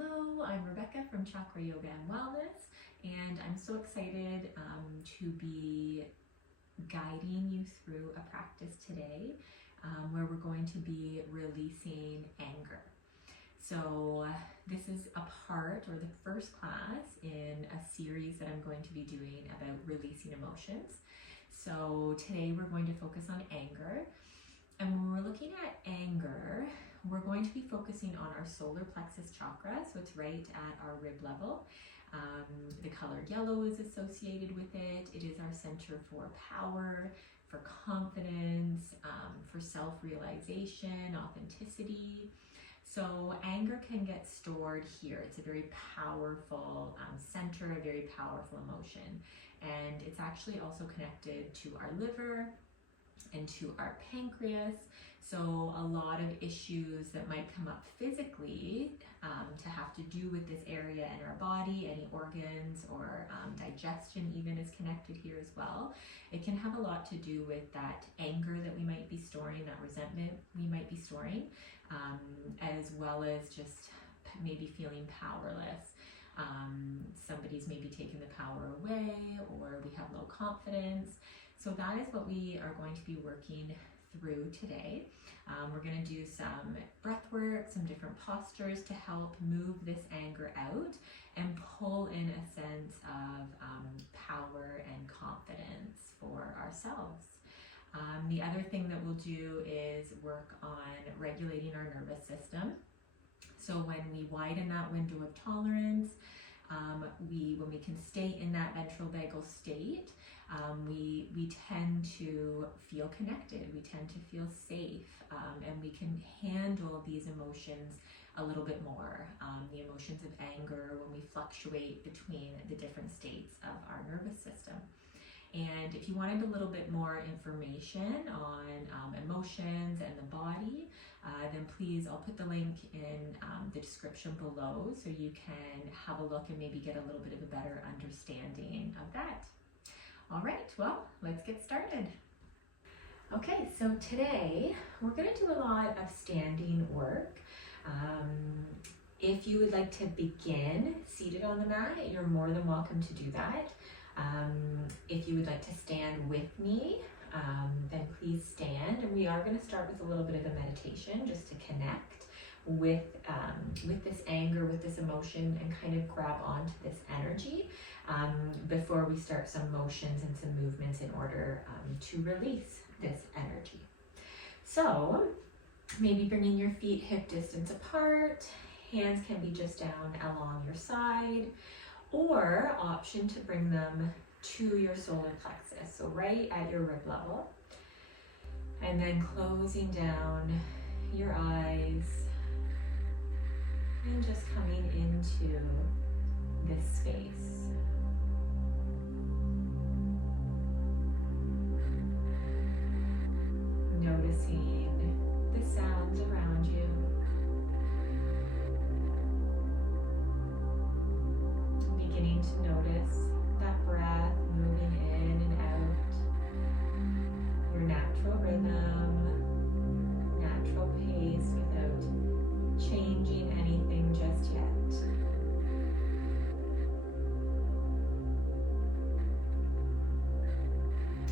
Hello, I'm Rebecca from Chakra Yoga and Wellness, and I'm so excited to be guiding you through a practice today where we're going to be releasing anger. So this is a part or the first class in a series that I'm going to be doing about releasing emotions. So today we're going to focus on anger. And when we're looking at anger, we're going to be focusing on our solar plexus chakra, so it's right at our rib level. The color yellow is associated with it. It is our center for power, for confidence, for self-realization, authenticity. So anger can get stored here. It's a very powerful center, a very powerful emotion. And it's actually also connected to our liver and to our pancreas. So a lot of issues that might come up physically to have to do with this area in our body, any organs or digestion even is connected here as well. It can have a lot to do with that anger that we might be storing, that resentment we might be storing, as well as just maybe feeling powerless. Somebody's maybe taken the power away, or we have low confidence. So that is what we are going to be working through today. We're going to do some breath work, some different postures to help move this anger out and pull in a sense of power and confidence for ourselves. The other thing that we'll do is work on regulating our nervous system. So when we widen that window of tolerance, when we can stay in that ventral vagal state, we tend to feel connected, we tend to feel safe, and we can handle these emotions a little bit more. The emotions of anger, when we fluctuate between the different states of our nervous system. And if you wanted a little bit more information on emotions and the body, then please, I'll put the link in the description below so you can have a look and maybe get a little bit of a better understanding of that. All right, well, let's get started. Okay, so today we're going to do a lot of standing work. If you would like to begin seated on the mat, you're more than welcome to do that. If you would like to stand with me, then please stand. And we are going to start with a little bit of a meditation just to connect with this anger, with this emotion, and kind of grab onto this energy before we start some motions and some movements in order to release this energy. So maybe bringing your feet hip distance apart, hands can be just down along your side, or option to bring them to your solar plexus, so right at your rib level. And then closing down your eyes and just coming into this space. Noticing the sounds around you. Beginning to notice that breath moving in and out, your natural rhythm, natural pace without changing anything just yet.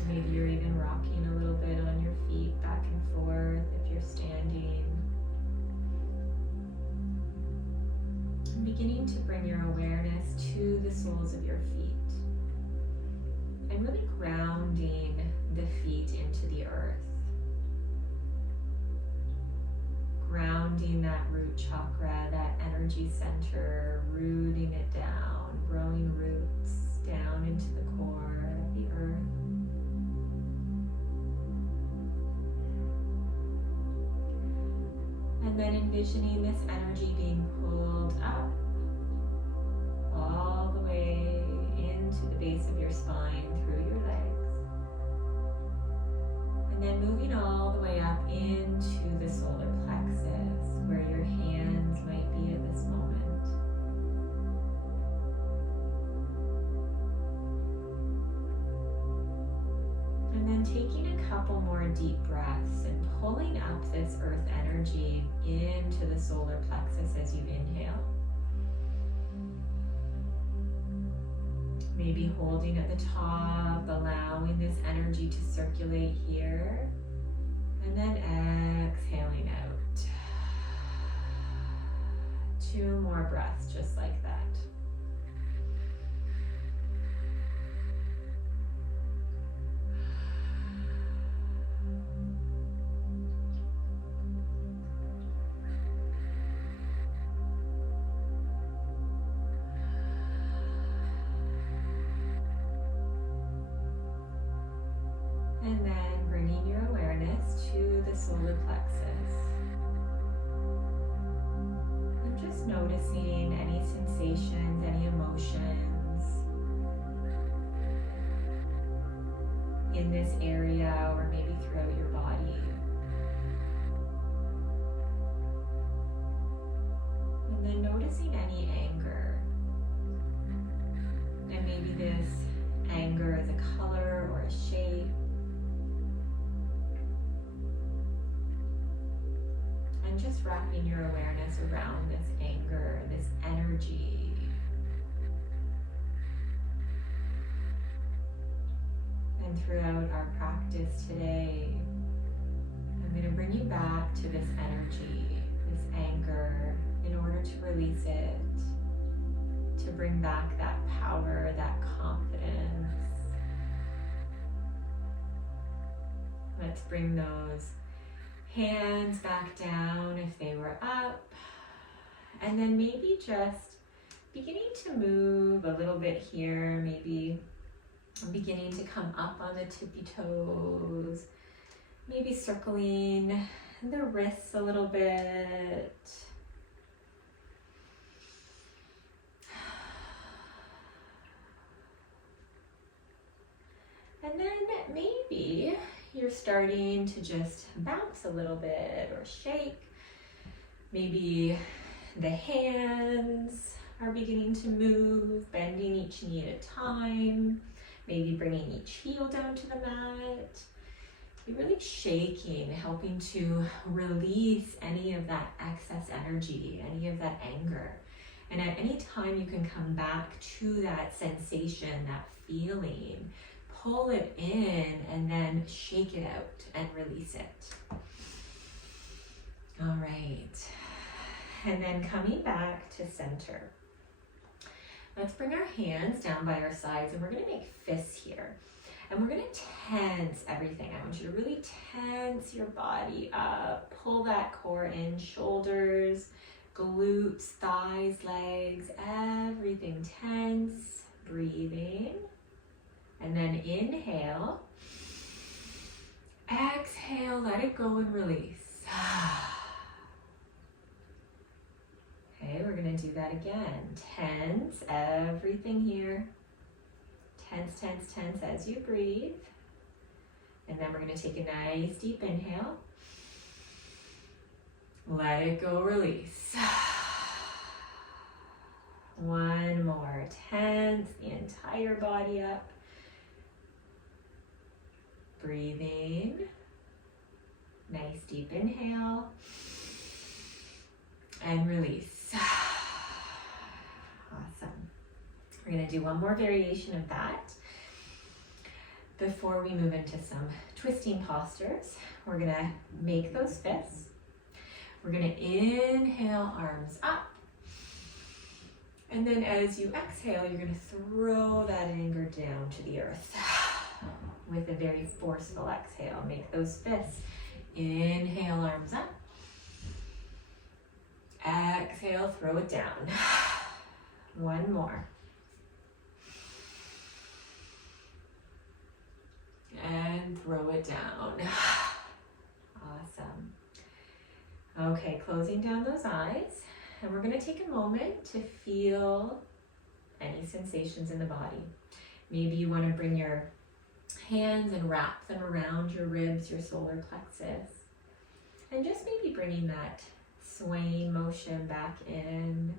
Maybe you're even rocking a little bit on your feet back and forth if you're standing. Beginning to bring your awareness to the soles of your feet and really grounding the feet into the earth. Grounding that root chakra, that energy center, rooting it down, growing roots down into the core of the earth. And then envisioning this energy being pulled up all the way into the base of your spine, through your legs. And then moving all the way up into the solar plexus, where your hands might be at this moment. And then taking a couple more deep breaths and pulling up this earth energy into the solar plexus as you inhale. Maybe holding at the top, allowing this energy to circulate here. And then exhaling out. 2 more breaths just like that. And then bringing your awareness to the solar plexus. And just noticing any sensations, any emotions in this area or maybe throughout your body. And then noticing any anger. And maybe this anger is a color or a shape. And just wrapping your awareness around this anger, this energy. And throughout our practice today, I'm going to bring you back to this energy, this anger, in order to release it, to bring back that power, that confidence. Let's bring those hands back down if they were up. And then maybe just beginning to move a little bit here, maybe beginning to come up on the tippy toes, maybe circling the wrists a little bit. And then maybe you're starting to just bounce a little bit or shake. Maybe the hands are beginning to move, bending each knee at a time. Maybe bringing each heel down to the mat. You're really shaking, helping to release any of that excess energy, any of that anger. And at any time you can come back to that sensation, that feeling, pull it in and then shake it out and release it. All right. And then coming back to center. Let's bring our hands down by our sides and we're going to make fists here. And we're going to tense everything. I want you to really tense your body up. Pull that core in, shoulders, glutes, thighs, legs, everything tense. Breathing. And then inhale. Exhale, let it go and release. Okay, we're going to do that again. Tense everything here. Tense, tense, tense as you breathe. And then we're going to take a nice deep inhale. Let it go, release. One more. Tense the entire body up. Breathing. Nice deep inhale. And release. Awesome. We're going to do one more variation of that before we move into some twisting postures. We're going to make those fists. We're going to inhale, arms up. And then as you exhale, you're going to throw that anger down to the earth with a very forceful exhale. Make those fists. Inhale, arms up. Exhale, throw it down. One more. And throw it down. Awesome. Okay, closing down those eyes. And we're going to take a moment to feel any sensations in the body. Maybe you want to bring your hands and wrap them around your ribs, your solar plexus. And just maybe bringing that swaying motion back in.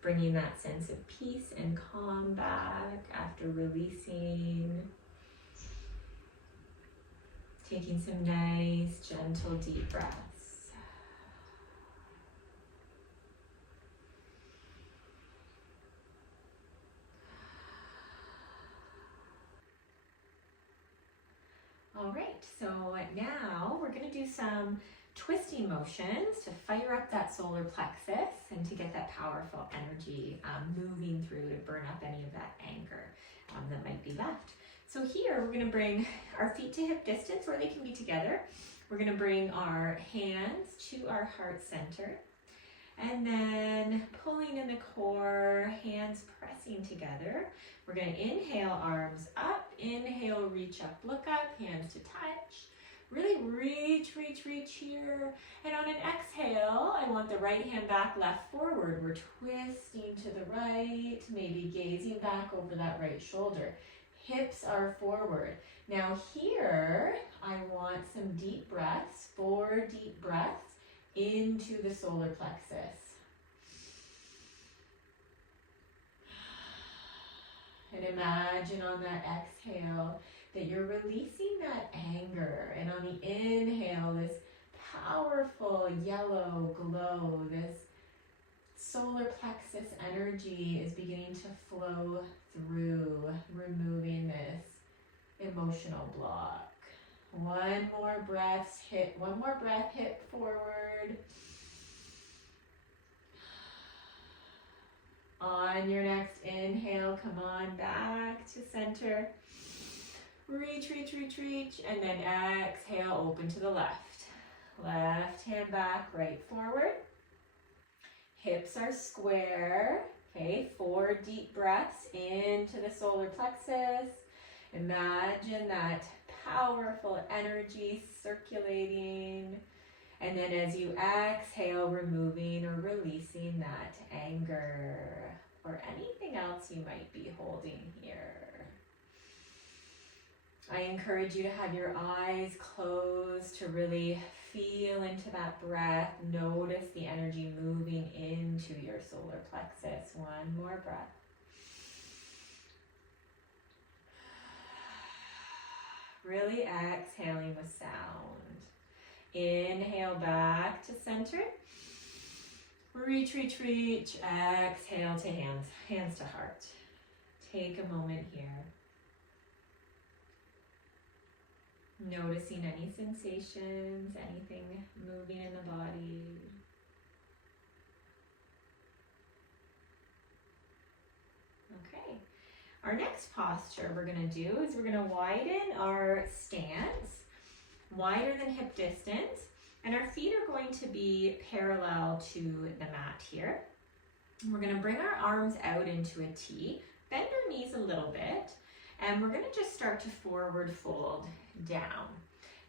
Bringing that sense of peace and calm back after releasing. Taking some nice, gentle, deep breaths. All right, so now we're going to do some twisting motions to fire up that solar plexus and to get that powerful energy moving through to burn up any of that anger that might be left. So here we're going to bring our feet to hip distance, or they can be together. We're going to bring our hands to our heart center, and then pulling in the core, hands pressing together. We're going to inhale, arms up, inhale, reach up, look up, hands to touch. Really reach, reach, reach here. And on an exhale, I want the right hand back, left forward. We're twisting to the right, maybe gazing back over that right shoulder. Hips are forward. Now here, I want some deep breaths, 4 deep breaths into the solar plexus. And imagine on that exhale that you're releasing that anger. And on the inhale, this powerful yellow glow, this solar plexus energy is beginning to flow through, removing this emotional block. One more breath, hip forward. On your next inhale, come on back to center. Reach, reach, reach, reach, and then exhale, open to the left. Left hand back, right forward. Hips are square. Okay, 4 deep breaths into the solar plexus. Imagine that powerful energy circulating. And then as you exhale, removing or releasing that anger or anything else you might be holding here. I encourage you to have your eyes closed to really feel into that breath. Notice the energy moving into your solar plexus. One more breath. Really exhaling with sound. Inhale back to center. Reach, reach, reach. Exhale to hands, hands to heart. Take a moment here. Noticing any sensations, anything moving in the body. Okay. Our next posture we're going to do is we're going to widen our stance, wider than hip distance, and our feet are going to be parallel to the mat here. We're going to bring our arms out into a T, bend our knees a little bit, and we're going to just start to forward fold down.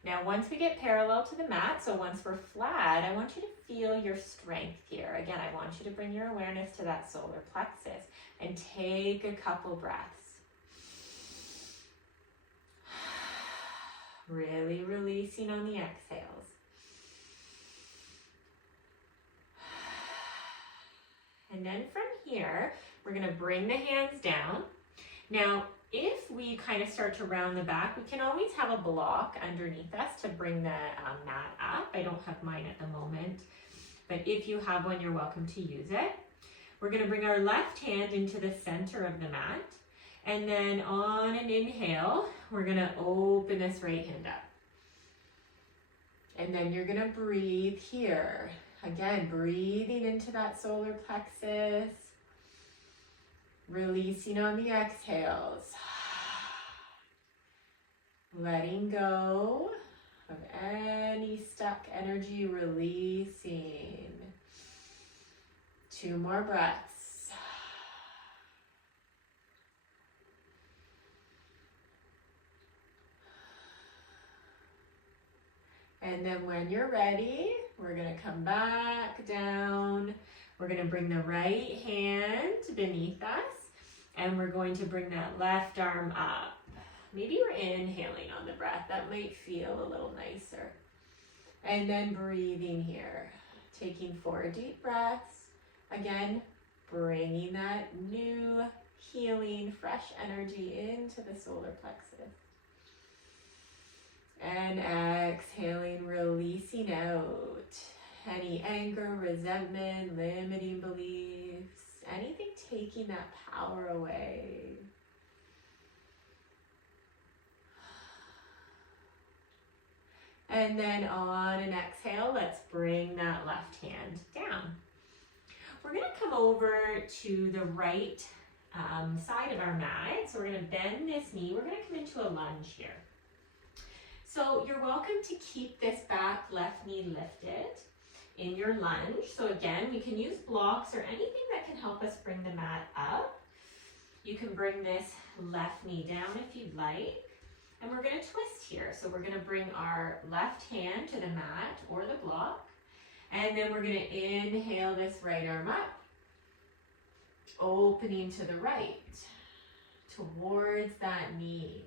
Now once we get parallel to the mat, so once we're flat, I want you to feel your strength here. Again, I want you to bring your awareness to that solar plexus and take a couple breaths. Really releasing on the exhales. And then from here, we're going to bring the hands down. Now, if we kind of start to round the back, we can always have a block underneath us to bring the mat up. I don't have mine at the moment, but if you have one, you're welcome to use it. We're going to bring our left hand into the center of the mat. And then on an inhale, we're going to open this right hand up. And then you're going to breathe here. Again, breathing into that solar plexus. Releasing on the exhales. Letting go of any stuck energy, releasing. 2 more breaths. And then when you're ready, we're going to come back down. We're going to bring the right hand beneath us, and we're going to bring that left arm up. Maybe we're inhaling on the breath. That might feel a little nicer. And then breathing here. Taking 4 deep breaths. Again, bringing that new, healing, fresh energy into the solar plexus. And exhaling, releasing out any anger, resentment, limiting beliefs, anything taking that power away. And then on an exhale, let's bring that left hand down. We're gonna come over to the right side of our mat. So we're gonna bend this knee. We're gonna come into a lunge here. So you're welcome to keep this back left knee lifted in your lunge. So again, we can use blocks or anything that can help us bring the mat up. You can bring this left knee down if you'd like. And we're gonna twist here. So we're gonna bring our left hand to the mat or the block. And then we're gonna inhale this right arm up, opening to the right, towards that knee.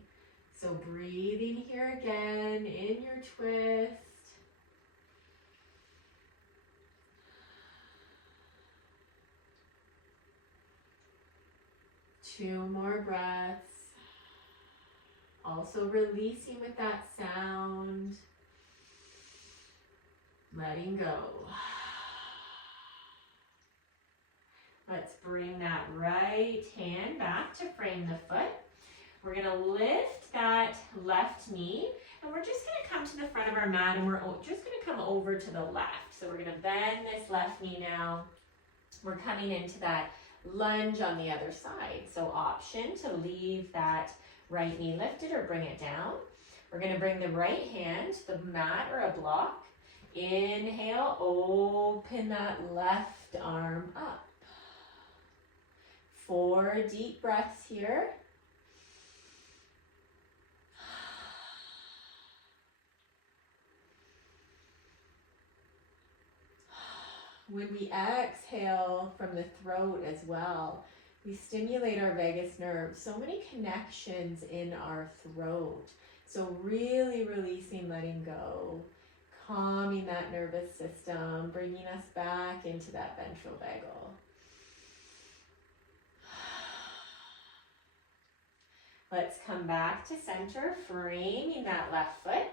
So breathing here again in your twist. Two more breaths. Also releasing with that sound. Letting go. Let's bring that right hand back to frame the foot. We're gonna lift that left knee and we're just gonna come to the front of our mat and we're just gonna come over to the left. So we're gonna bend this left knee now. We're coming into that lunge on the other side. So option to leave that right knee lifted or bring it down. We're gonna bring the right hand to the mat or a block. Inhale, open that left arm up. 4 deep breaths here. When we exhale from the throat as well, we stimulate our vagus nerve. So many connections in our throat. So really releasing, letting go. Calming that nervous system, bringing us back into that ventral vagal. Let's come back to center, framing that left foot.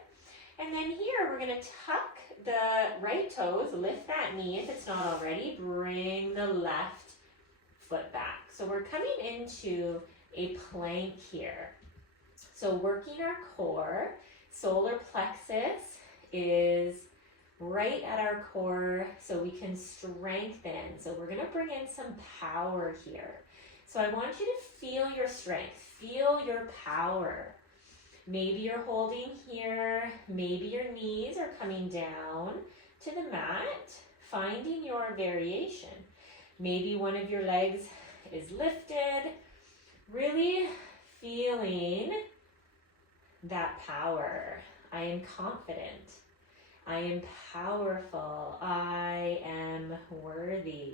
And then here we're gonna tuck the right toes, lift that knee if it's not already, bring the left foot back. So we're coming into a plank here. So working our core, solar plexus is right at our core so we can strengthen. So we're gonna bring in some power here. So I want you to feel your strength, feel your power. Maybe you're holding here, maybe your knees are coming down to the mat, finding your variation. Maybe one of your legs is lifted, really feeling that power. I am confident. I am powerful. I am worthy.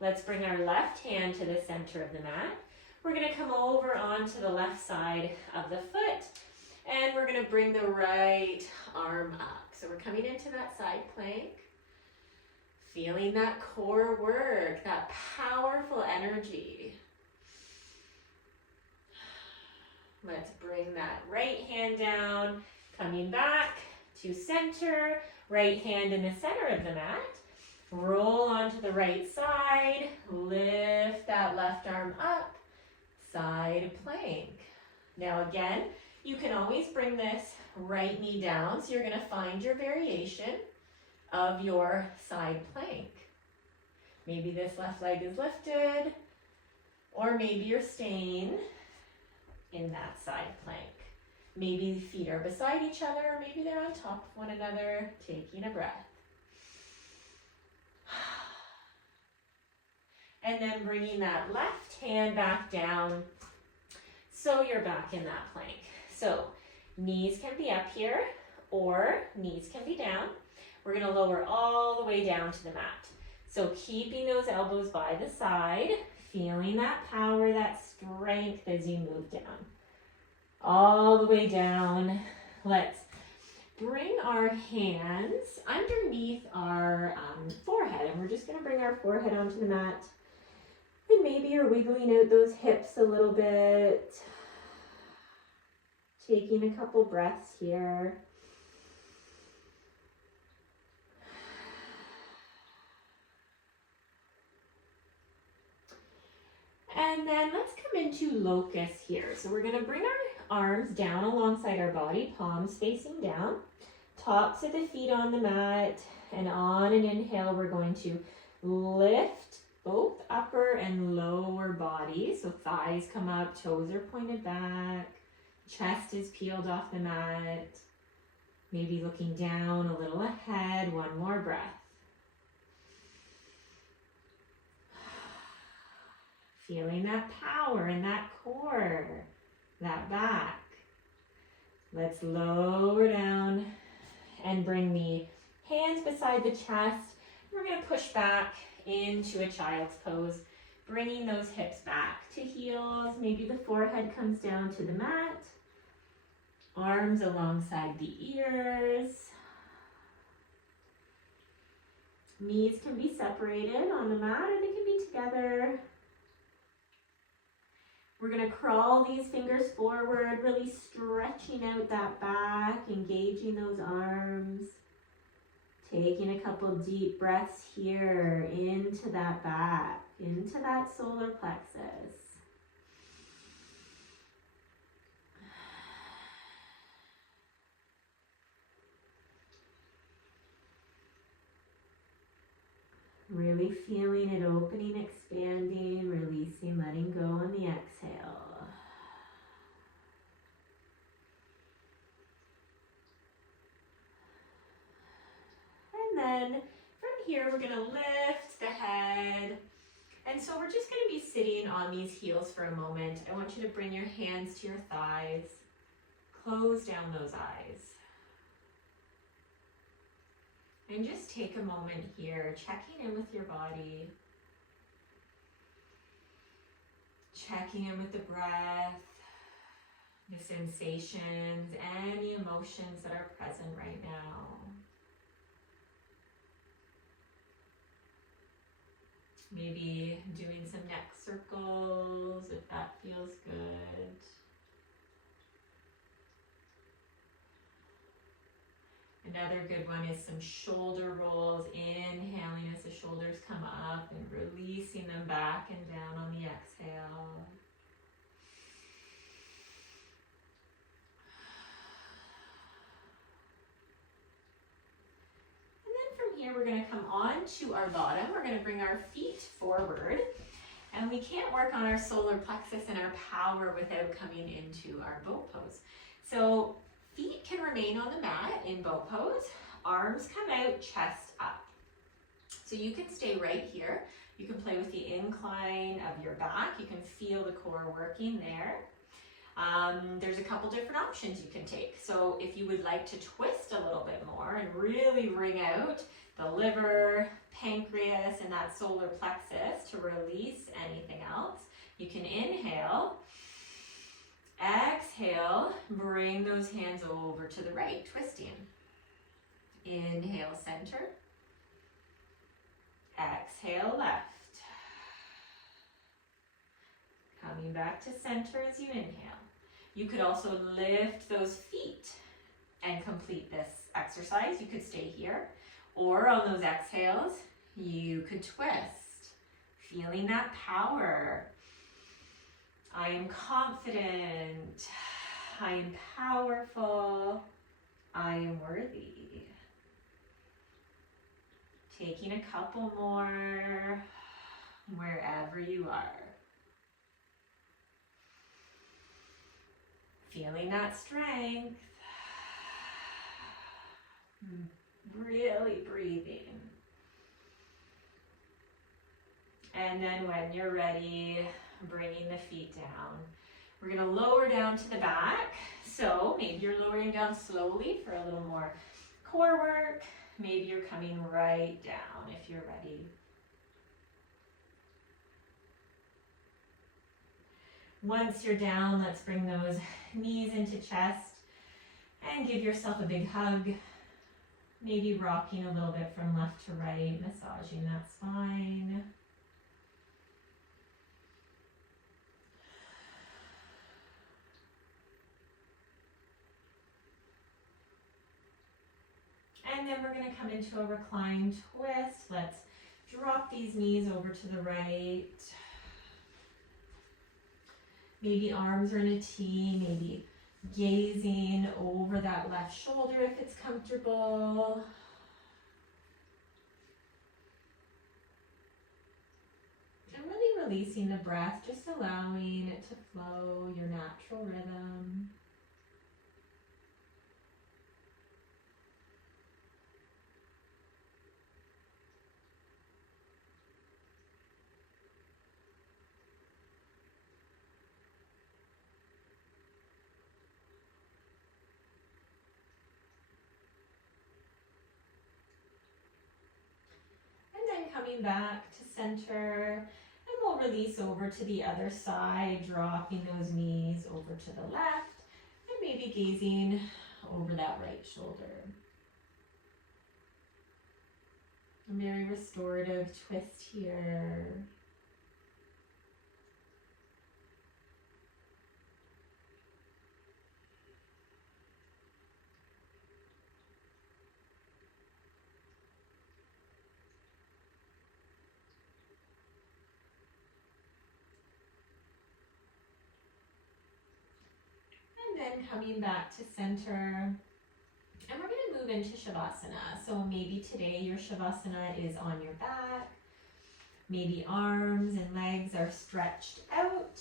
Let's bring our left hand to the center of the mat. We're gonna come over onto the left side of the foot and we're gonna bring the right arm up. So we're coming into that side plank, feeling that core work, that powerful energy. Let's bring that right hand down, coming back to center, right hand in the center of the mat. Roll onto the right side, lift that left arm up, side plank. Now again, you can always bring this right knee down, so you're gonna find your variation of your side plank. Maybe this left leg is lifted, or maybe you're staying in that side plank. Maybe the feet are beside each other, or maybe they're on top of one another, taking a breath. And then bringing that left hand back down so you're back in that plank. So knees can be up here or knees can be down. We're gonna lower all the way down to the mat. So keeping those elbows by the side, feeling that power, that strength as you move down. All the way down. Let's bring our hands underneath our forehead, and we're just gonna bring our forehead onto the mat. And maybe you're wiggling out those hips a little bit. Taking a couple breaths here. And then let's come into locust here. So we're gonna bring arms down alongside our body, palms facing down, tops of the feet on the mat, and on an inhale, we're going to lift both upper and lower body. So thighs come up, toes are pointed back, chest is peeled off the mat, maybe looking down a little ahead. One more breath. Feeling that power in that core, that back. Let's lower down and bring the hands beside the chest. We're going to push back into a child's pose, bringing those hips back to heels. Maybe the forehead comes down to the mat. Arms alongside the ears. Knees can be separated on the mat or they can be together. We're going to crawl these fingers forward, really stretching out that back, engaging those arms. Taking a couple deep breaths here into that back, into that solar plexus. Really feeling it opening, expanding, releasing, letting go on the exhale. And then from here, we're going to lift the head. And so we're just going to be sitting on these heels for a moment. I want you to bring your hands to your thighs. Close down those eyes. And just take a moment here, checking in with your body. Checking in with the breath, the sensations, any emotions that are present right now. Maybe doing some neck circles if that feels good. Another good one is some shoulder rolls, inhaling as the shoulders come up and releasing them back and down on the exhale. And then from here, we're going to come on to our bottom. We're going to bring our feet forward. And we can't work on our solar plexus and our power without coming into our boat pose. So feet can remain on the mat in boat pose. Arms come out, chest up. So you can stay right here. You can play with the incline of your back. You can feel the core working there. There's a couple different options you can take. So if you would like to twist a little bit more and really wring out the liver, pancreas, and that solar plexus to release anything else, you can inhale. Exhale, bring those hands over to the right, twisting. Inhale, center. Exhale, left. Coming back to center as you inhale. You could also lift those feet and complete this exercise. You could stay here, or on those exhales, you could twist, feeling that power. I am confident, I am powerful, I am worthy. Taking a couple more wherever you are. Feeling that strength. Really breathing. And then when you're ready, bringing the feet down. We're going to lower down to the back. So maybe you're lowering down slowly for a little more core work. Maybe you're coming right down if you're ready. Once you're down, let's bring those knees into chest and give yourself a big hug. Maybe rocking a little bit from left to right, massaging that spine. And then we're going to come into a reclined twist. Let's drop these knees over to the right. Maybe arms are in a T, maybe Gazing over that left shoulder if it's comfortable. And really releasing the breath, just allowing it to flow, your natural rhythm. And then coming back to center, and we'll release over to the other side, dropping those knees over to the left, and maybe gazing over that right shoulder. A very restorative twist here. And then coming back to center. And we're going to move into Shavasana. So maybe today your Shavasana is on your back. Maybe arms and legs are stretched out.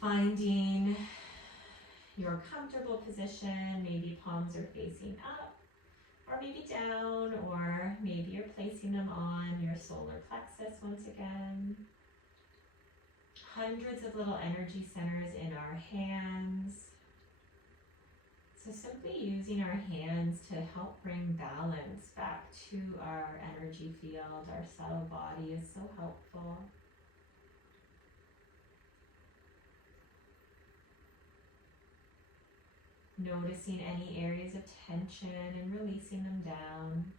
Finding your comfortable position. Maybe palms are facing up or maybe down, or maybe you're placing them on your solar plexus once again. Hundreds of little energy centers in our hands. So simply using our hands to help bring balance back to our energy field, our subtle body is so helpful. Noticing any areas of tension and releasing them down.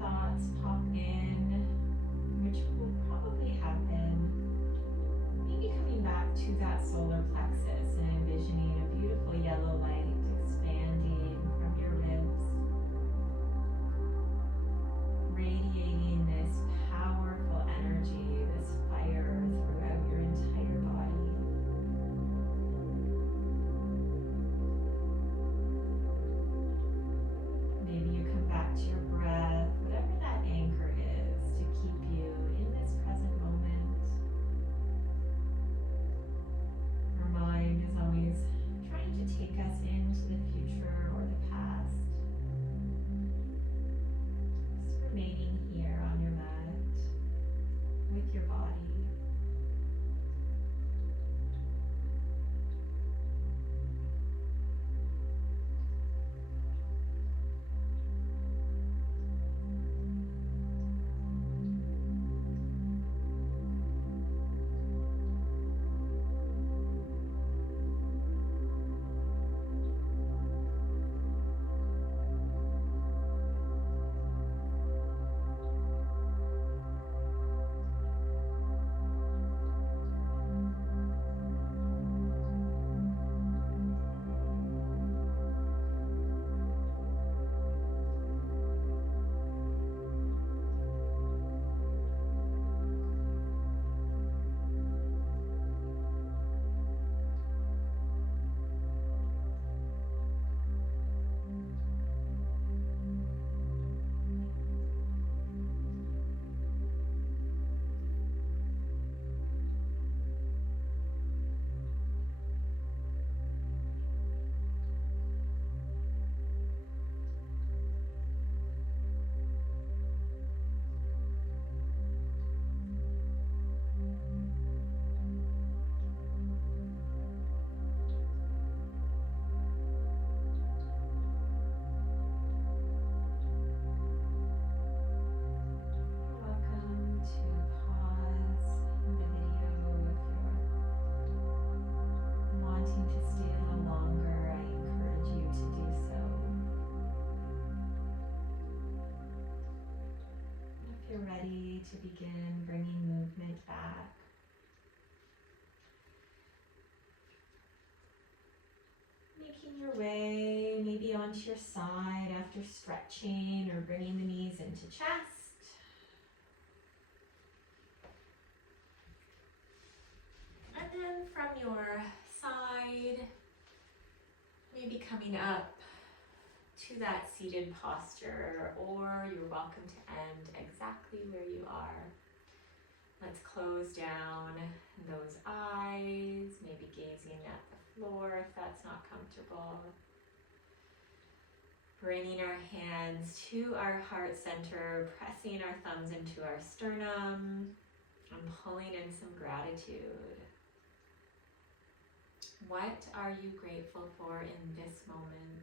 Thoughts pop in, which will probably happen. Maybe coming back to that solar plexus and envisioning a beautiful yellow light expanding from your ribs, radiating this powerful energy, this fire throughout your entire body. Maybe you come back to your breath, whatever that anchor is to keep you in this present moment. Our mind is always trying to take us into the future or the past. Just remaining here on your mat with your body. Ready to begin bringing movement back. making your way maybe onto your side after stretching or bringing the knees into chest. And then from your side, maybe coming up to that seated posture, or you're welcome to end exactly where you are. Let's close down those eyes, maybe gazing at the floor if that's not comfortable. Bringing our hands to our heart center, pressing our thumbs into our sternum, and pulling in some gratitude. What are you grateful for in this moment?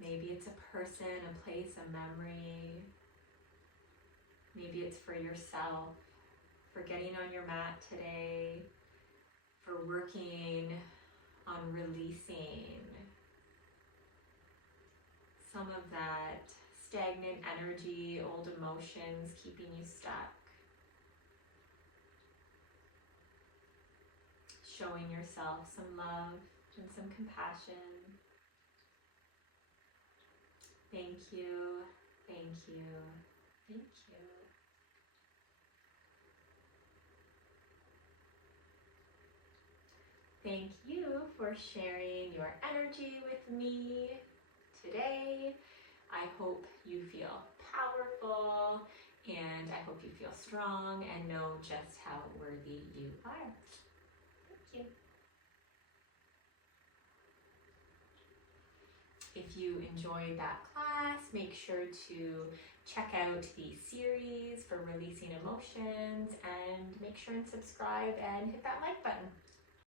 Maybe it's a person, a place, a memory. Maybe it's for yourself, for getting on your mat today, for working on releasing some of that stagnant energy, old emotions keeping you stuck. Showing yourself some love and some compassion. Thank you, thank you, thank you. Thank you for sharing your energy with me today. I hope you feel powerful, and I hope you feel strong and know just how worthy you are. Thank you. If you enjoyed that class, make sure to check out the series for releasing emotions, and make sure and subscribe and hit that like button.